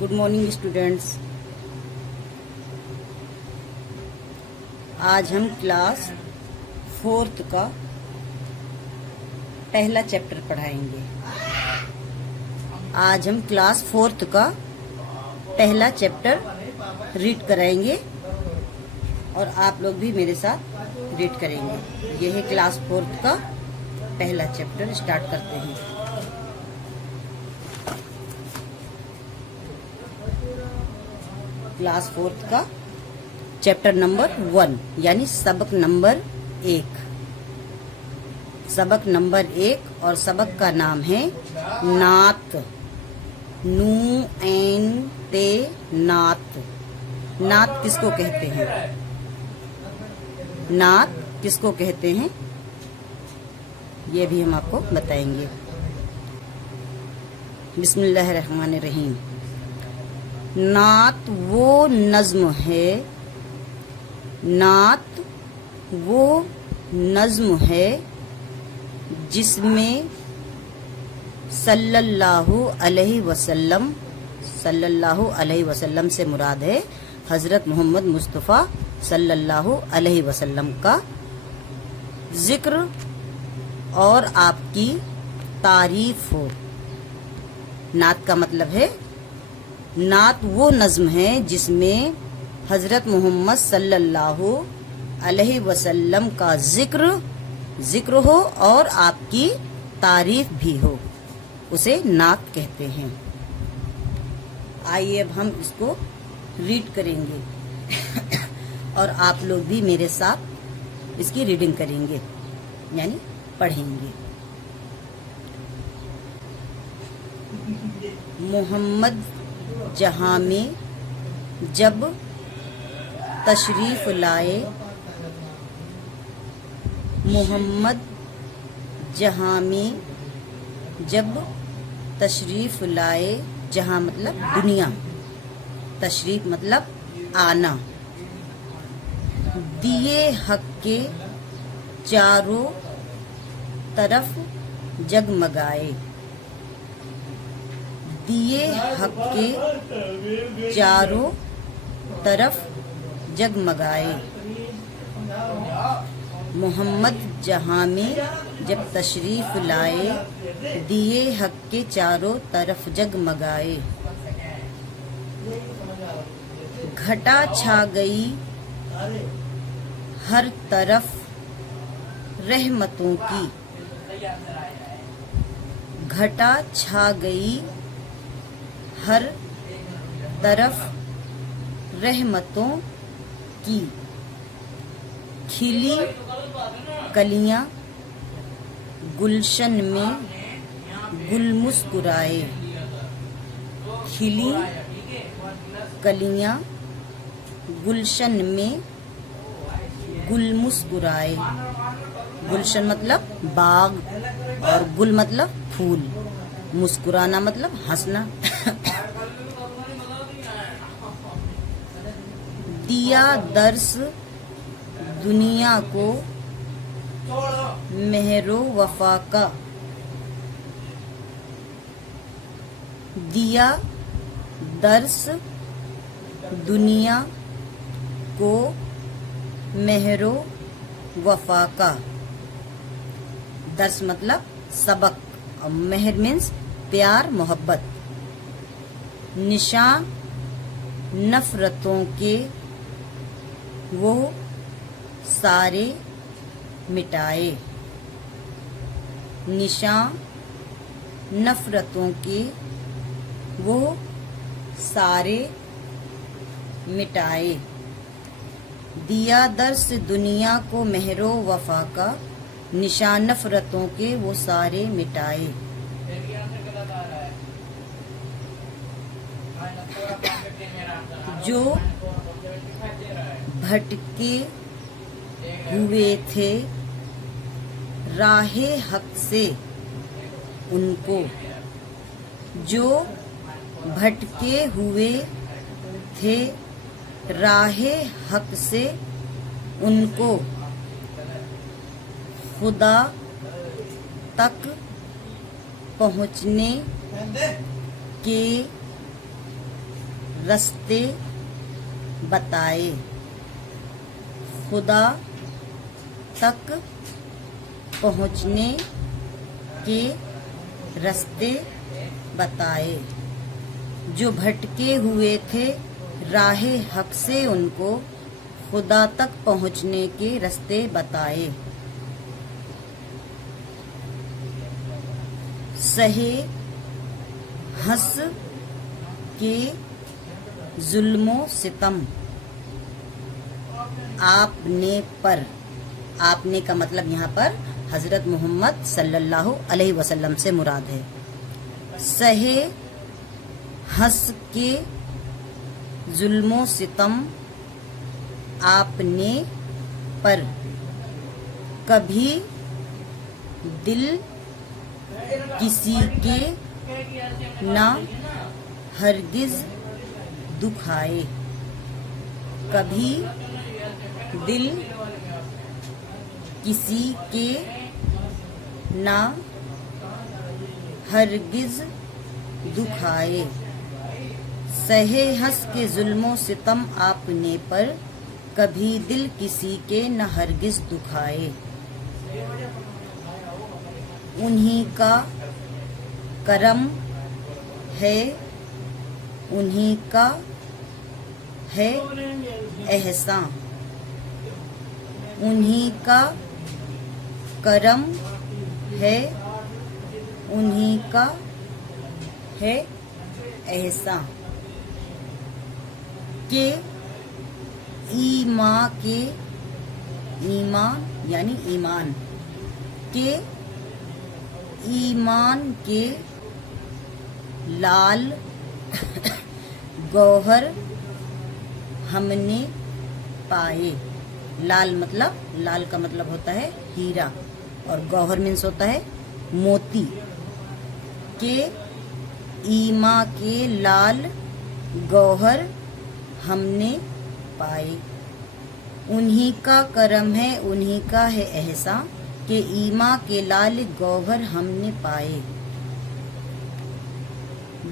Good morning students. आज हम class 4th का पहला चैप्टर पढ़ाएंगे। आज हम क्लास 4th का पहला चैप्टर रीड कराएंगे और आप लोग भी मेरे साथ रीड करेंगे। यह है क्लास 4th का पहला चैप्टर। स्टार्ट करते हैं। क्लास 4th का चैप्टर नंबर 1 यानी सबक नंबर 1। सबक नंबर 1 और सबक का नाम है नात। नू एन ते नात। नात किसको कहते हैं? नात किसको कहते हैं ये भी हम आपको बताएंगे। बिस्मिल्लाहिर्रहमानिर्रहीम। नात वो नज्म है, नात वो नज्म है जिसमें सल्लल्लाहु अलैहि वसल्लम से मुराद है हजरत मोहम्मद मुस्तफ़ा सल्लल्लाहु अलैहि वसल्लम का जिक्र और आपकी तारीफ हो। नात का मतलब है, नात वो नज्म है जिसमें हजरत मोहम्मद सल्लल्लाहु अलैहि वसल्लम का जिक्र हो और आपकी तारीफ भी हो, उसे नात कहते हैं। आइए अब हम इसको रीड करेंगे और आप लोग भी मेरे साथ इसकी रीडिंग करेंगे यानी पढ़ेंगे। मोहम्मद जहां में जब तशरीफ लाए, मोहम्मद जहां में जब तशरीफ लाए, जहां मतलब दुनिया, तशरीफ मतलब आना, दिए हक के चारों तरफ जगमगाए, दिए हक के चारों तरफ जगमगाए। मोहम्मद जहां में जब तशरीफ लाए, दिए हक के चारों तरफ जगमगाए। घटा छा गई हर तरफ रहमतों की, घटा छा गई हर तरफ रहमतों की। खिली कलियां गुलशन में गुल मुस्कुराए, खिली कलियां गुलशन में गुल मुस्कुराए। गुलशन मतलब बाग और गुल मतलब फूल, मुस्कुराना मतलब हंसना। दिया दर्स दुनिया को मेहरो वफा का, दिया दर्स दुनिया को मेहरो वफा का। दर्स मतलब सबक और मेहर मीन्स प्यार मोहब्बत। निशान नफरतों के वो सारे मिटाए, निशान नफरतों के वो सारे मिटाए। दिया दर्स दुनिया को मेहरो वफा का, निशान नफरतों के वो सारे मिटाए। जो भटके हुए थे राहे हक से उनको, जो भटके हुए थे राहे हक से उनको, खुदा तक पहुँचने के रास्ते बताए, खुदा तक पहुँचने के रास्ते बताए। जो भटके हुए थे राहे हक से, उनको खुदा तक पहुँचने के रास्ते बताए। सहे हंस के जुल्मो सितम आपने पर, आपने का मतलब यहाँ पर हजरत मोहम्मद सल्लल्लाहु अलैहि वसल्लम से मुराद है। सहे हंस के जुल्मो सितम आपने पर, कभी दिल किसी के ना हरगिज दुखाए, कभी दिल किसी के ना हरगिज दुखाए। सहे हंस के जुल्मो सितम आपने पर, कभी दिल किसी के न हरगिज दुखाए। उन्हीं का करम है, उन्हीं का है एहसान, उन्हीं का करम है, उन्हीं का है एहसान। के ईमान यानी ईमान के, ईमान के लाल गौहर हमने पाए। लाल मतलब, लाल का मतलब होता है हीरा, और गौहर मीन्स होता है मोती। के ईमा के लाल गौहर हमने पाए, उन्हीं का करम है, उन्हीं का है एहसान। के ईमा के लाल गौहर हमने पाए।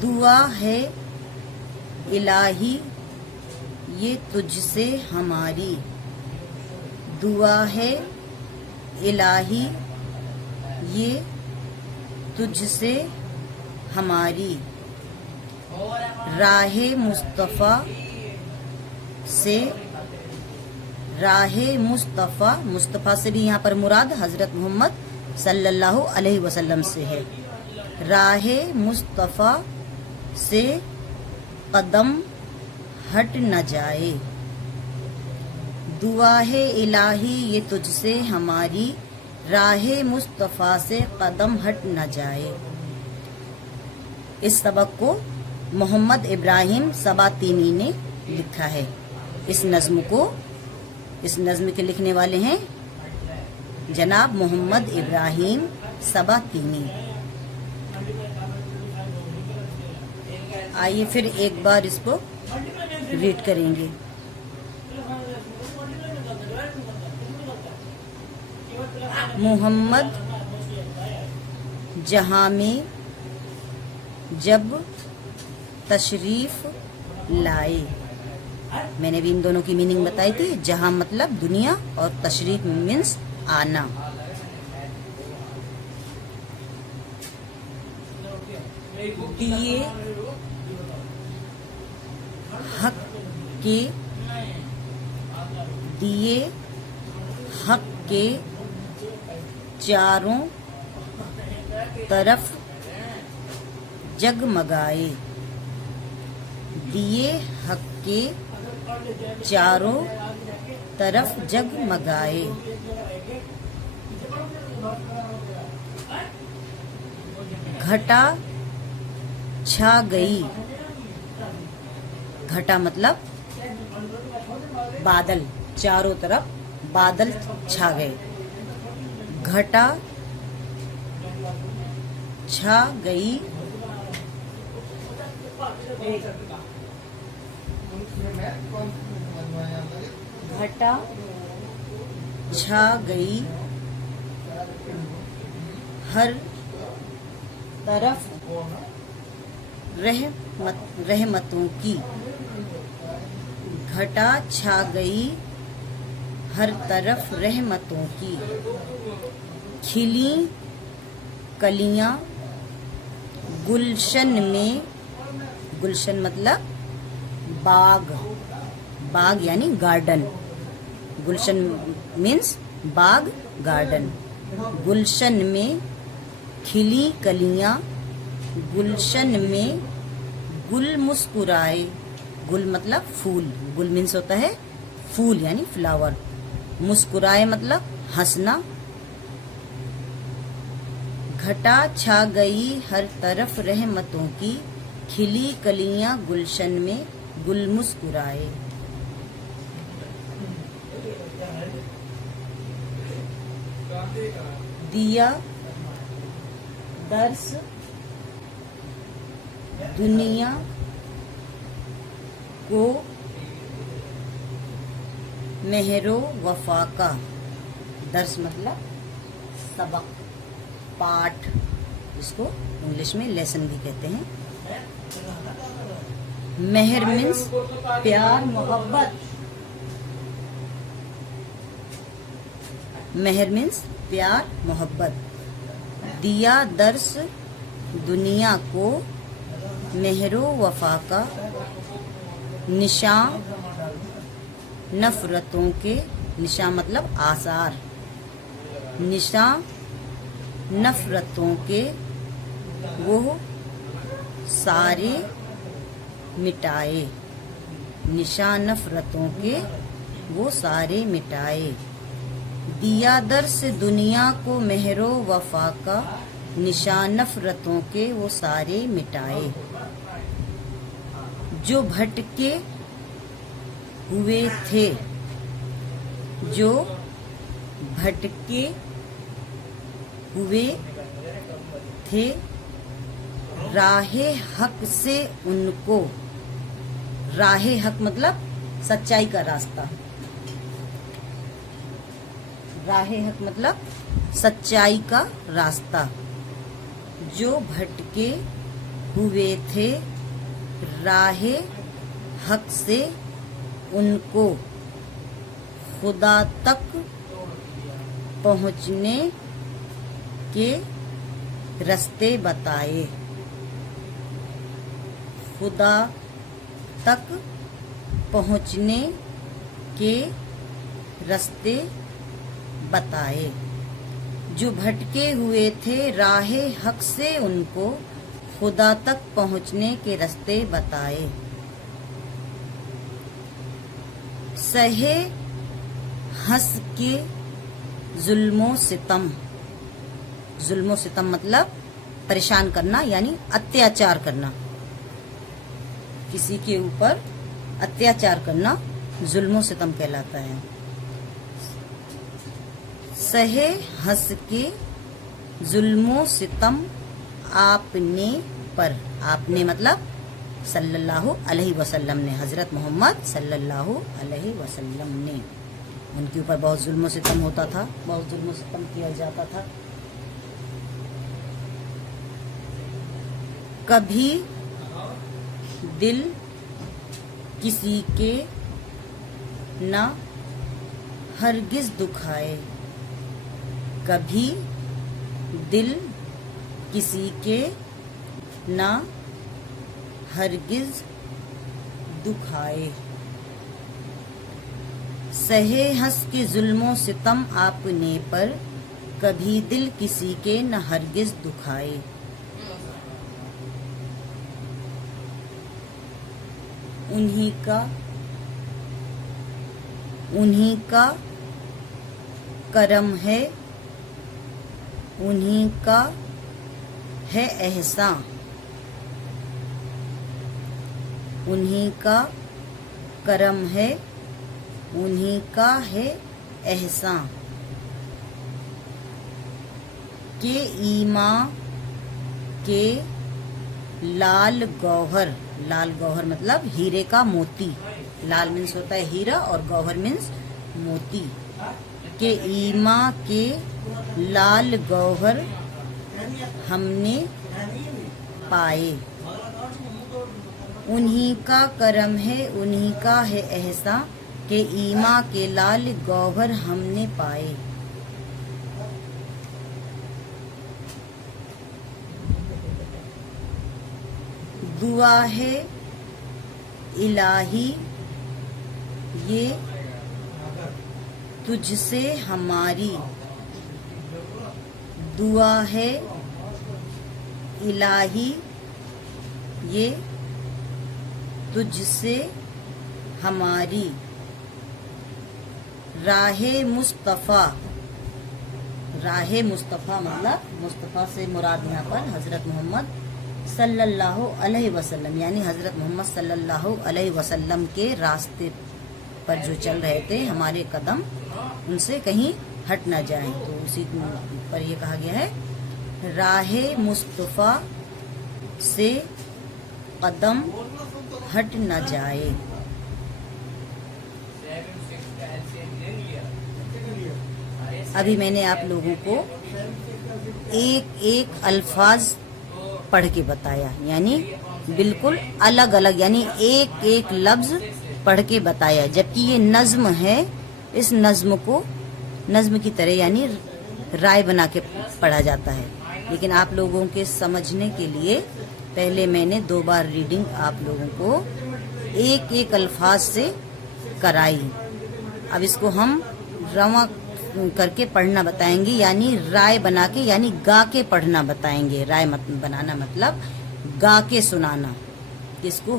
दुआ है इलाही ये तुझसे हमारी, दुआ है इलाही ये तुझसे हमारी। राहे मुस्तफ़ा से, राहे मुस्तफ़ा, मुस्तफ़ा से भी यहाँ पर मुराद हजरत मोहम्मद सल्लल्लाहु अलैहि वसल्लम से है। राहे मुस्तफ़ा से कदम हट न जाए, दुआ है इलाही ये तुझसे हमारी। राहे मुस्तफ़ा से कदम हट न जाए। इस सबक को मोहम्मद इब्राहिम सबातीनी ने लिखा है। इस नज्म को, इस नज्म के लिखने वाले हैं जनाब मोहम्मद इब्राहिम सबातीनी। आइए फिर एक बार इसको रीड करेंगे। मोहम्मद जहां में जब तशरीफ लाए, मैंने भी इन दोनों की मीनिंग बताई थी। जहां मतलब दुनिया और तशरीफ मीन्स आना। दिए हक के, दिए हक के चारों तरफ जगमगाए, दिए हक के चारों तरफ जगमगाए। घटा छा गई, घटा मतलब बादल, चारों तरफ बादल छा गए। घटा छा गई, घटा छा गई हर तरफ रहमतों की, घटा छा गई हर तरफ रहमतों की, खिली कलियां गुलशन में, गुलशन मतलब बाग, बाग यानी गार्डन, गुलशन मीन्स बाग गार्डन, गुलशन में खिली कलियां, गुलशन में गुल मुस्कुराए, गुल मतलब फूल, गुल मीन्स होता है फूल यानी फ्लावर, मुस्कुराए मतलब हंसना, घटा छा गई हर तरफ रहमतों की, खिली कलियां गुलशन में गुल मुस्कुराए। दिया दर्स दुनिया को मेहरो वफा का, दर्स मतलब सबक, पाठ, इसको इंग्लिश में लेसन भी कहते हैं। मेहर मीन्स प्यार मोहब्बत, मेहर मीन्स प्यार मोहब्बत। दिया दर्स दुनिया को मेहरो वफा का, निशान नफरतों के, निशान मतलब आसार, निशान नफरतों के वो सारे मिटाए, निशान नफरतों के वो सारे मिटाए। दिया दर्स दुनिया को मेहरो वफा का, निशान नफरतों के वो सारे मिटाए। जो भटके हुए थे, जो भटके हुए थे, राहे हक से उनको, राहे हक मतलब सच्चाई का रास्ता, राहे हक मतलब सच्चाई का रास्ता। जो भटके हुए थे राहे हक से उनको, खुदा तक पहुँचने के रास्ते बताए, खुदा तक पहुँचने के रास्ते बताए। जो भटके हुए थे राहे हक से उनको, खुदा तक पहुँचने के रास्ते बताए। सहे हंस के जुल्मो सितम, जुल्मो सितम मतलब परेशान करना यानी अत्याचार करना, किसी के ऊपर अत्याचार करना जुल्मो सितम कहलाता है। सहे हंस के जुल्मो सितम आपने पर, आपने मतलब सल्लल्लाहु अलैहि वसल्लम ने, हजरत मोहम्मद सल्लल्लाहु अलैहि वसल्लम ने, उनके ऊपर बहुत जुल्म सितम होता था, बहुत जुल्म सितम किया जाता था। कभी दिल किसी के न हरगिज दुखाए, कभी दिल किसी के न हरगिज दुखाए। सहे हंस के जुल्मों सितम आपने पर, कभी दिल किसी के न हरगिज दुखाए। उन्हीं का करम है, उन्हीं का है एहसान, उन्हीं का करम है, उन्हीं का है एहसान। के ईमान के लाल गौहर, लाल गौहर मतलब हीरे का मोती, लाल मीन्स होता है हीरा और गौहर मीन्स मोती। के ईमान के लाल गौहर हमने पाए, उन्हीं का करम है, उन्हीं का है एहसान के ईमा के लाल गौहर हमने पाए। दुआ है इलाही ये तुझसे हमारी, दुआ है इलाही ये तुझसे हमारी, राहे मुस्तफ़ा, राहे मुस्तफ़ा मतलब मुस्तफ़ा से मुराद यहाँ पर हज़रत मोहम्मद सल्लल्लाहु अलैहि वसल्लम यानी हज़रत मोहम्मद सल्लल्लाहु अलैहि वसल्लम के रास्ते पर जो चल रहे थे हमारे कदम उनसे कहीं हट ना जाएं। तो उसी पर ये कहा गया है राहे मुस्तफ़ा से कदम हट न जाए। अभी मैंने आप लोगों को एक एक अल्फाज पढ़ के बताया, यानी बिल्कुल अलग अलग, यानी एक एक लफ्ज पढ़ के बताया, जबकि ये नज्म है। इस नज्म को नज्म की तरह यानी राय बना के पढ़ा जाता है, लेकिन आप लोगों के समझने के लिए पहले मैंने 2 बार रीडिंग आप लोगों को एक एक अल्फाज से कराई। अब इसको हम रवा करके पढ़ना बताएंगे, यानी राय बना के, यानी गा के पढ़ना बताएंगे। राय बनाना मतलब गा के सुनाना, इसको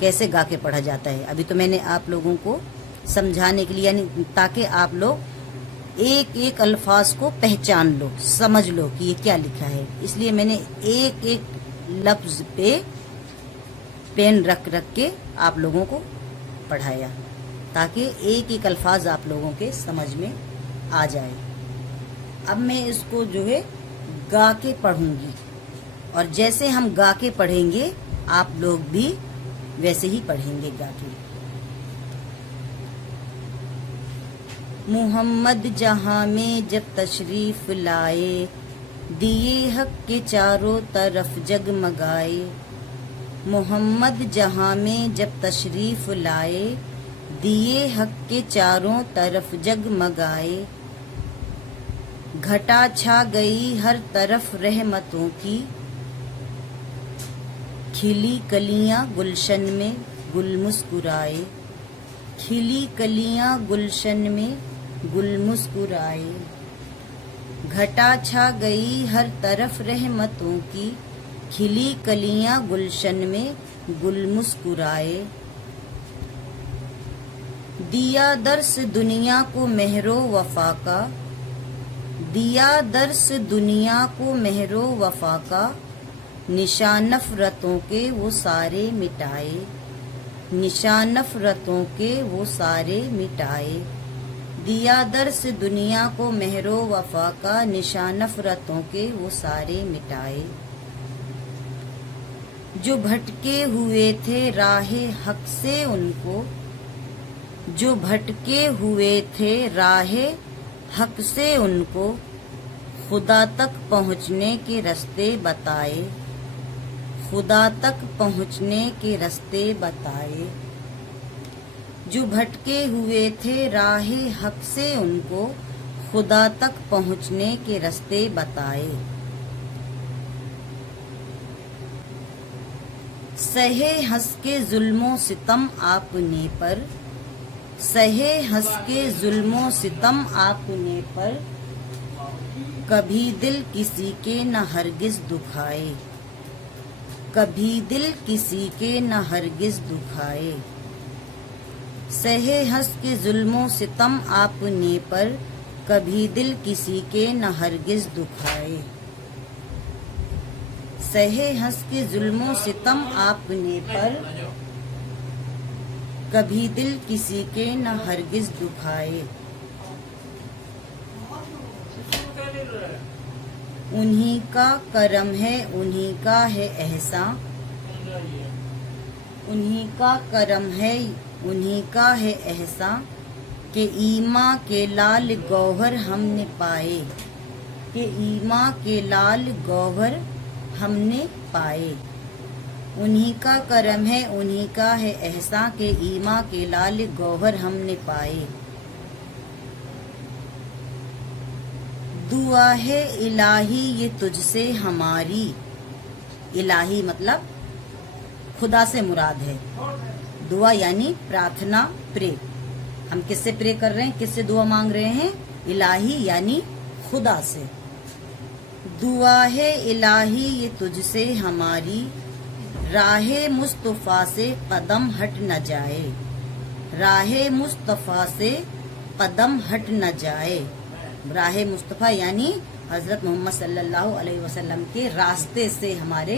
कैसे गा के पढ़ा जाता है। अभी तो मैंने आप लोगों को समझाने के लिए, यानी ताकि आप लोग एक एक अल्फाज को पहचान लो, समझ लो कि ये क्या लिखा है, इसलिए मैंने एक एक लफ्ज पे पेन रख रख के आप लोगों को पढ़ाया, ताकि एक एक अल्फाज आप लोगों के समझ में आ जाए। अब मैं इसको जो है गा के पढ़ूंगी, और जैसे हम गा के पढ़ेंगे आप लोग भी वैसे ही पढ़ेंगे गा के। मोहम्मद जहां में जब तशरीफ लाए, दिए हक के चारों तरफ जगमगाए। मोहम्मद जहां में जब तशरीफ लाए, दिए हक के चारों तरफ जगमगाए। घटा छा गई हर तरफ रहमतों की, खिली कलियां गुलशन में गुल मुस्कुराए। खिली कलियां गुलशन में गुल मुस्कुराए। घटा छा गई हर तरफ रहमतों की, खिली कलियां गुलशन में गुल मुस्कुराए। दिया दर्स दुनिया को मेहरो वफा का, दिया दर्स दुनिया को मेहरो वफा का। निशान नफरतों के वो सारे मिटाए, निशान नफरतों के वो सारे मिटाए। दिया दर्स दुनिया को मेहरो वफा का, निशान नफरतों के वो सारे मिटाए। जो भटके हुए थे राहे हक से उनको, जो भटके हुए थे राहे हक से उनको, खुदा तक पहुँचने के रास्ते बताए। खुदा तक पहुँचने के रास्ते बताए। जो भटके हुए थे राहे हक से उनको, खुदा तक पहुँचने के रास्ते बताए। सहे हंस के जुल्मों सितम आपने पर, सहे हंस के जुल्मों सितम आपने पर। कभी दिल किसी के न हरगिज दुखाए, कभी दिल किसी के न हरगिज दुखाए। सहे हंस के जुल्मों सितम आपने पर, कभी दिल किसी के न हरगिज दुखाए। सहे हंस के जुल्मों सितम आपने पर, कभी दिल किसी के न हरगिज दुखाए। उन्हीं का करम है, उन्हीं का है एहसान, उन्हीं का करम है, उन्हीं का है एहसान के ईमा के लाल गौहर हमने पाए, के ईमा के लाल गौहर हमने पाए। उन्हीं का करम है, उन्हीं का है एहसा के ईमा के लाल गौहर हमने पाए। दुआ है इलाही ये तुझसे हमारी, इलाही मतलब खुदा से मुराद है। दुआ यानी प्रार्थना, प्रे। हम किससे प्रे कर रहे हैं, किससे दुआ मांग रहे हैं? इलाही यानी खुदा से। दुआ है इलाही ये तुझसे हमारी, राहे मुस्तफा से कदम हट न जाए। राहे मुस्तफा से कदम हट न जाए। राहे मुस्तफा यानी हजरत मोहम्मद सल्लल्लाहु अलैहि वसल्लम के रास्ते से हमारे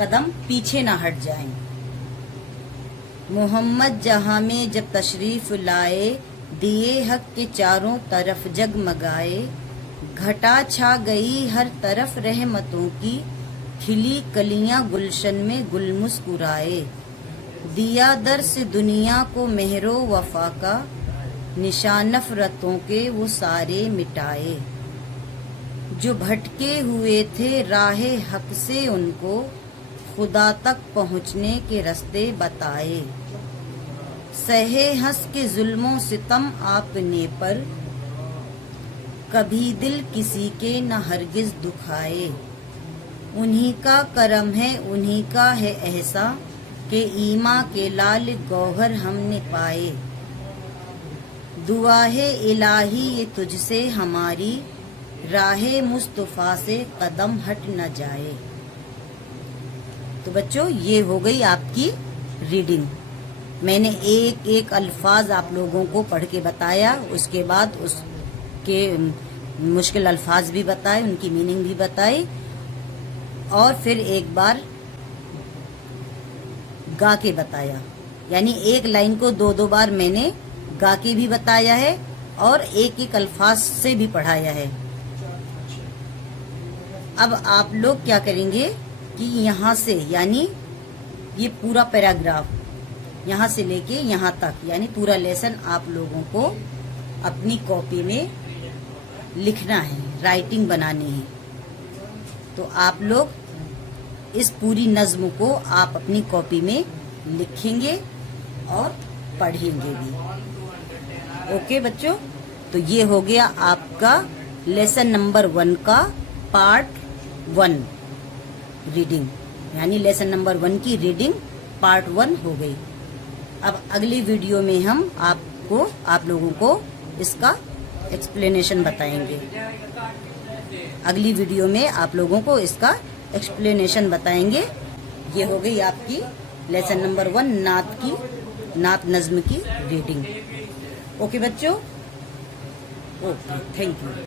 कदम पीछे न हट जाएं। मोहम्मद जहां में जब तशरीफ लाए, दिए हक के चारों तरफ जगमगाए। घटा छा गई हर तरफ रहमतों की, खिली कलियां गुलशन में गुल मुस्कुराए। दिया दर्स दुनिया को मेहरो वफा का, निशान नफरतों के वो सारे मिटाए। जो भटके हुए थे राहे हक से उनको, खुदा तक पहुँचने के रास्ते बताए। सहे हंस के जुल्मों सितम आपने पर, कभी दिल किसी के न हरगिज दुखाए। उन्हीं का करम है, उन्हीं का है एहसा के ईमा के लाल गौहर हमने पाए। दुआ है इलाही ये तुझसे हमारी, राहे मुस्तफा से कदम हट न जाए। तो बच्चों, ये हो गई आपकी रीडिंग। मैंने एक एक अल्फाज आप लोगों को पढ़ के बताया, उसके बाद उसके मुश्किल अल्फाज भी बताए, उनकी मीनिंग भी बताई, और फिर एक बार गा के बताया। यानी एक लाइन को दो दो बार मैंने गा के भी बताया है और एक एक अल्फाज से भी पढ़ाया है। अब आप लोग क्या करेंगे कि यहाँ से, यानी ये पूरा पैराग्राफ यहाँ से लेके यहाँ तक, यानी पूरा लेसन आप लोगों को अपनी कॉपी में लिखना है, राइटिंग बनानी है। तो आप लोग इस पूरी नज्म को आप अपनी कॉपी में लिखेंगे और पढ़ेंगे भी। ओके बच्चों, तो ये हो गया आपका लेसन नंबर 1 का पार्ट 1 रीडिंग, यानी लेसन नंबर 1 की रीडिंग पार्ट 1 हो गई। अब अगली वीडियो में हम आप लोगों को इसका एक्सप्लेनेशन बताएंगे। अगली वीडियो में आप लोगों को इसका एक्सप्लेनेशन बताएंगे। ये हो गई आपकी लेसन नंबर 1 नात नज्म की रीडिंग। ओके बच्चों, ओके, थैंक यू।